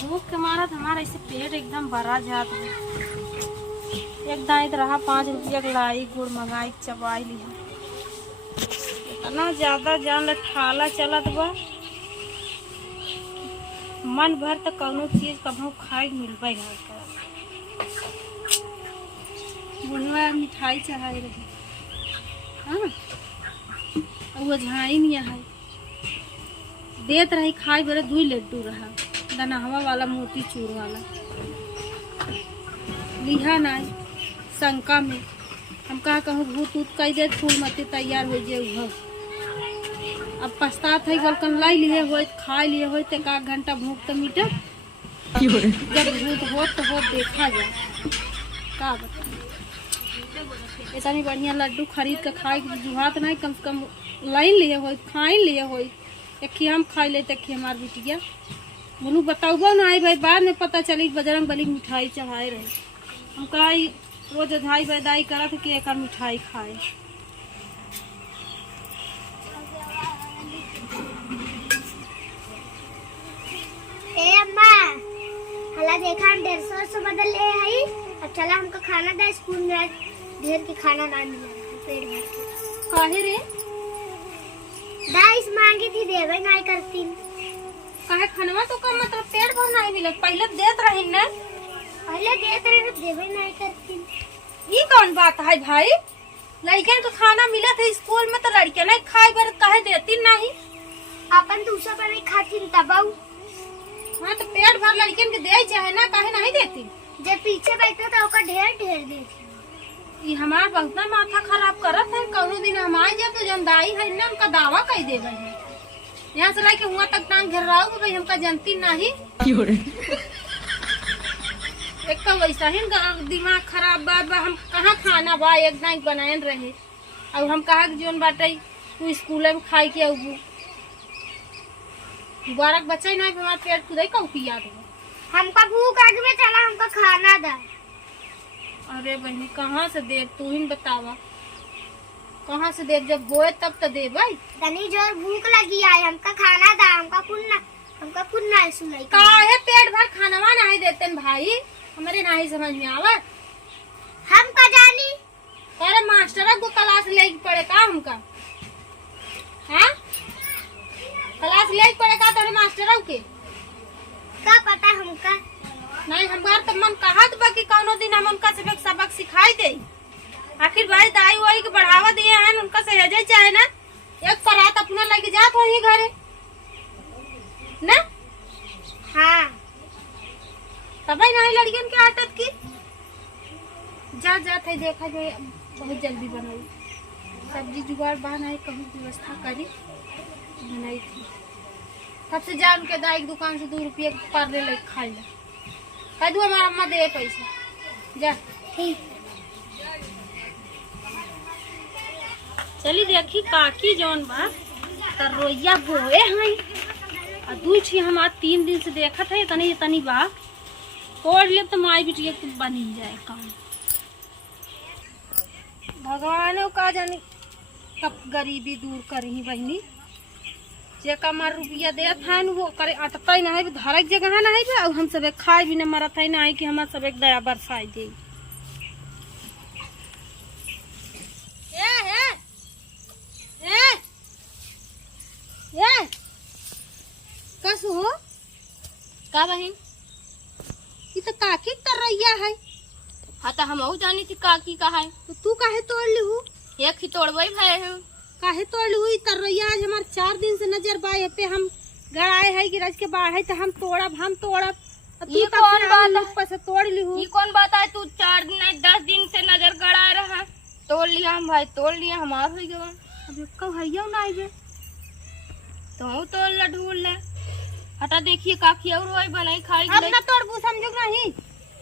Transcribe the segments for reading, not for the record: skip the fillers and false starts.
भूख के मारा हमारा ऐसे पेट एकदम भरा जात है। एक दाई रहा 5 रुपया के लाई गुड़ मंगाई चबाई लिया। इतना ज्यादा जान ठाला चलत बा मन भर तो कौनो चीज कभी खाए मिलबे घर का। बुढ़वा मिठाई चढ़ाई रही हाँ वो झाई नहीं है देत रही खाए बड़े 2 लड्डू रहा दनहवा वाला मोती चूर वाला लिहा नहीं शंका में हम कहा कहूँ भूत ऊत कह दे फूल मती तैयार हो जाए। अब पछतात है गलकन लाई लिए हो खा लिए हो तो 1 घंटा भूख तो मिटे जब भूत हो तो हो देखा जाए का बता इतनी बढ़िया लड्डू खरीद के खाए जुहात नहीं कम से कम लाइन लिए हो खाइन लिए हो एक हम खाई ले तक हमार बिटिया बोलू बताऊबो ना आई भाई बाद में पता चली बजरंग बली मिठाई चढ़ाए रहे। हम कहा रोज धाई बैदाई करत कि एक मिठाई खाए। ए अम्मा हला देखा हम 150 बदल ले हई। अब चला हमको खाना दा स्कूल में आज ढेर के खाना ना मिला पेट भर के। काहे रे दाइस मांगी थी देवे नहीं करती। काहे खनवा तो का मतलब पेट भर नहीं मिले पहले देत रही ना पहले देते रहे देवे नहीं करती। ये कौन बात है भाई लड़कियन को खाना मिला था स्कूल में तो लड़कियां नहीं खाए बर काहे देती नहीं अपन दूसरा पर नहीं खाती तबाऊ। हाँ तो पेट भर लड़कियन के दे चाहे ना काहे नहीं देती। जब पीछे बैठता था ओका ढेर ढेर देती। ये हमार बहुत ना माथा खराब करत है कौनो दिन हम आए जब तो जनदाई है ना हमका दावा कह दे है यहाँ से लाके हुआ तक टांग घेर रहा हूँ भाई हमका जनती नहीं एक तो वैसा ही दिमाग खराब बा हम कहाँ खाना बा एक दिन बनाए रहे अब हम कहा जोन बाटे तू स्कूल में खाई के अबू दोबारा बच्चा नहीं हमारे पेट खुद ही कहू पिया दे। हमका भूख आगे में चला हमका खाना दा। अरे बहनी कहाँ से दे तू ही बतावा कहाँ से दे जब बोए तब तो दे भाई तनी जोर भूख लगी है हमका खाना दा। हमका कुन्ना सुनाई काहे पेट भर खानवा नहीं देते भाई हमारे नहीं समझ में आवत। हम का जानी अरे मास्टर को क्लास ले पड़े का हमका हाँ क्लास ले पड़े का तेरे मास्टर के का पता हमका नहीं हमार तो मन कहत बा कि कौनो दिन हम उनका से सबक सिखाई दे। आखिर भाई दाई वाई के बढ़ावा दिए हैं उनका से हजे चाहे ना एक परात अपना लेके जात हो ही घरे ना। हाँ तभी नहीं लड़कियन के आटत की जात है देखा जाए बहुत जल्दी बनाई सब्जी जुगाड़ बनाई कभी व्यवस्था करी बनाई थी तब से जान के दाई की दुकान से 2 रुपये पर ले खाई ला कह दू हमारा अम्मा दे पैसा जा ठीक। चली देखी काकी जौन बा रोइया बोए हैं और 2 छी हमार 3 दिन से देखत है तनी बा तोड़ ले तो माई बिटिया के बनी जाए काम भगवान का जानी कब गरीबी दूर करी बहनी जे कमार रुपया देत है वो करे अटता ही नहीं धरक जगह नहीं बे और हम सब खाए भी न मरत है नहीं कि हमार सब दया बरसाई दे। कस हो का बहन ये तो काकी कर रही है। हाँ तो हम जानी थी काकी का है तो तू काहे तोड़ ली हूँ एक ही तोड़बई भाई है काहे तोड़ ली हुई तर रही आज हमार 4 दिन से नजर बाए पे हम गड़ाए है गिरज के बाढ़ तो हम तोड़ब ये कौन बात है से तोड़ ली हूँ। ये कौन बात है तू 4 दिन नहीं 10 दिन से नजर गड़ा रहा तोड़ लिया हम भाई तोड़ लिया हमार हो गया अब कब है ना आइबे तो तोड़ ला ढूंढ ले हटा देखिए काकी और वही बनाई खाई अब ना तोड़बू समझू नहीं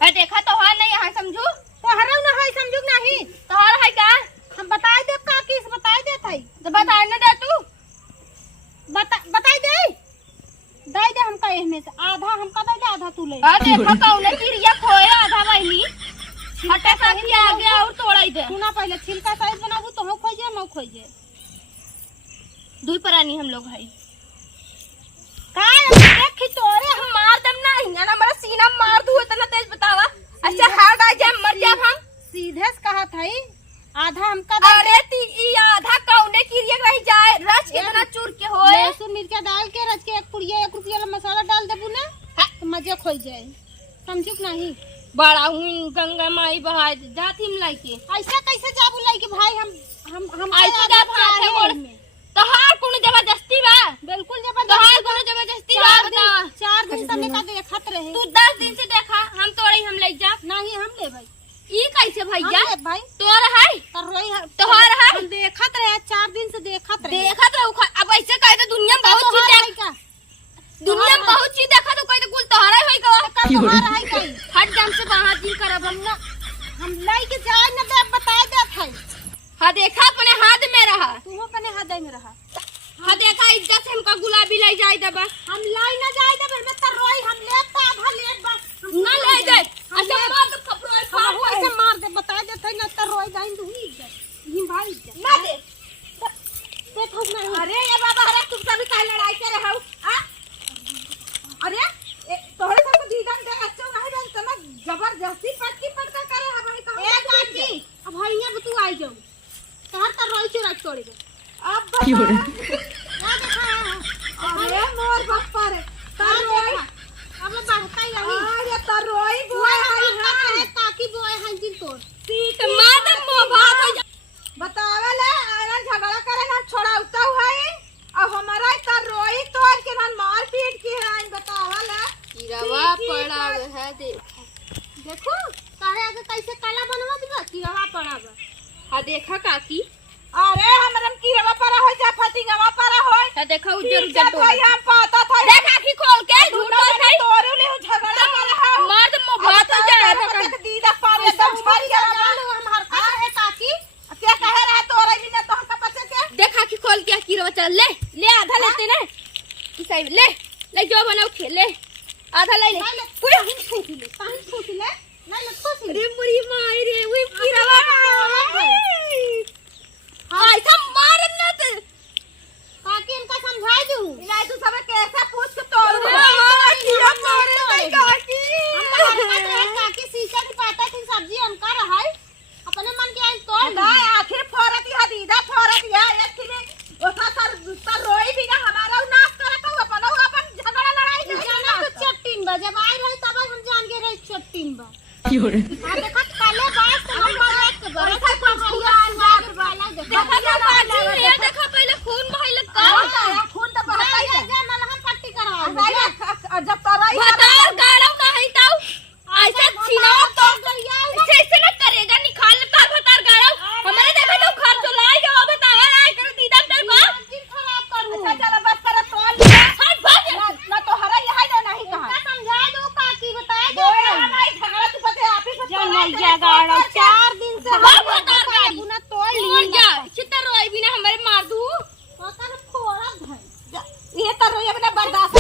है देखा तो है नहीं यहाँ समझू तो हरौ ना है समझू नहीं तो हर है का हम बताई दे काकी से बताई देत है तो बता न दे तू बताई दे दे दे हमका एहमे से आधा हमका दे दे आधा तू ले। हां देखा कौन चिड़िया खोए आधा बहनी हटे काकी आगे और तोड़ाई दे सुना पहले छिलका साइज बनाबू तो हम खोजे मौ खोजे 2 प्राणी हम लोग है का देख तोड़े हम मार दम ना हिंगा ना मजे खोई जाए, समझू कि नहीं? बड़ा हुई गंगा माई बहा जात हिम लाइके ऐसा कैसे जाबू लाई कि भाई हम ऐसे जात हाथ है मोड़ तोहार कोनो जबरदस्ती बा? बिल्कुल तोहार जबरदस्ती। कोनो जबरदस्ती बा? बता 4 दिन तक का देखत रहे। तू 10 दिन से देखा हम तोड़े हम ले जा नहीं हम ले भाई, ई कैसे भैया हम ले भाई तोर है तोहार है हम देखत रहे 4 दिन से देखत रहे। देखत रहू अब ऐसे कहे तो दुनिया में बहुत चीज देख का दुनिया में बहुत चीज देखा तो कहे तो कुल तोहरा ही होई का तुम्हारा है कहीं हट जाम से बाहर दिन करब हम ना हम लाई के जाए न दे बता देत है। हा देखा अपने हाथ में रहा तू अपने हृदय में रहा। हा देखा इज्जत से हमका गुलाबी ले जाए दबा हम लाई न जाए दे में त रोई हम लेता आधा ले बस ना ले जाए अच्छा मार तो खपरो फाड़ फाड़ ऐसे मार दे बता देत है न त रोई जाइन तू इज्जत ही भाई इज्जत ना दे देखो नहीं। अरे ये बाबा अरे तुम सभी का लड़ाई कर रहे हो आ अरे तोहरे सब को दीदान दे अच्छा नहीं जानता ना जबरदस्ती पटकी पटका करे है भाई कहां ए काकी अब हरिया में तू आई जाऊ तहर त रोई चुरा छोड़ दे। अब बता ना देखा अरे मोर बप्पा रे तर रोई अब बढ़ता ही रही। अरे तरोई बुआ बुआ है काकी बुआ है जिन तोड़ सीट मार दे मोह भात हो जा बतावे ले आना झगड़ा करे ना छोड़ाउता हुआ है और हमारा तरोई तोड़ के ना मार पीट के रान बतावा ले कीड़वा पड़ा है देखो तारे आगे कैसे काला बनवा दिबा कीड़ा पड़ाबा। हा देखा काकी अरे हमरम कीड़वा पड़ा हो जा फतिंगवा पड़ा हो हा देखा उज्जर उज्जर तो हम पाता था देख आंखी खोल के झूठो है तोरे ले झगड़ा कर रहा मार दे मोह भात हो जाए दीदा पारे दम छड़ गया हम हरकत है काकी क्या कह रहा है तोरे बिना तो हमका पचे के देख आंखी खोल के कीड़वा चल ले ले आधा लेते ना की सही ले जो बनाओ खेले आधा ले ले पूरा हिंद फूट ले ना लटको सी अरे मुरी माई रे वो कीड़वा ऐसा मार ना तो काकी इनका समझा दू इना तू सब कैसे पूछ के तोड़ कीड़ा मारे नहीं काकी काकी सीसा की पाता थी सब्जी हमका रहा है अपने मन के आज तोड़ ना आखिर फोरत या दीदा फोरत या एक में ओथा सर रोई भी ना हमारा नाश करे तो अपन झगड़ा लड़ाई कर जाना तो चट्टीन बा जब आई रही तब हम जान के रही चट्टीन बा देखा काले बात तो हम बात के बरसा को भैया अंदाज वाला देखा पहले खून बहल का खून तो बहता ही जा मलहम पट्टी करवा जब तराई बता गाड़ो नहीं ताऊ ऐसे छीनाओ तो ऐसे न करेगा निकाल का भतार गाड़ो हमारे देखा तो घर चलाए जाओ बतावा ना कर दीदा तेरे को दिन खराब करू। अच्छा चलो बस कर तोड़ हां भाग ना तो हरा यहां ना नहीं कहा का समझा दो काकी बता दो हमारी झगड़ा तू पते आप ही जनैया गाड़ो 4 दिन से भतार गाड़ी गुना तोड़ और ली जा चितर रोई बिना हमारे मार दूं पता न फोड़ा भाई ये तो रोई अपना बर्दाश्त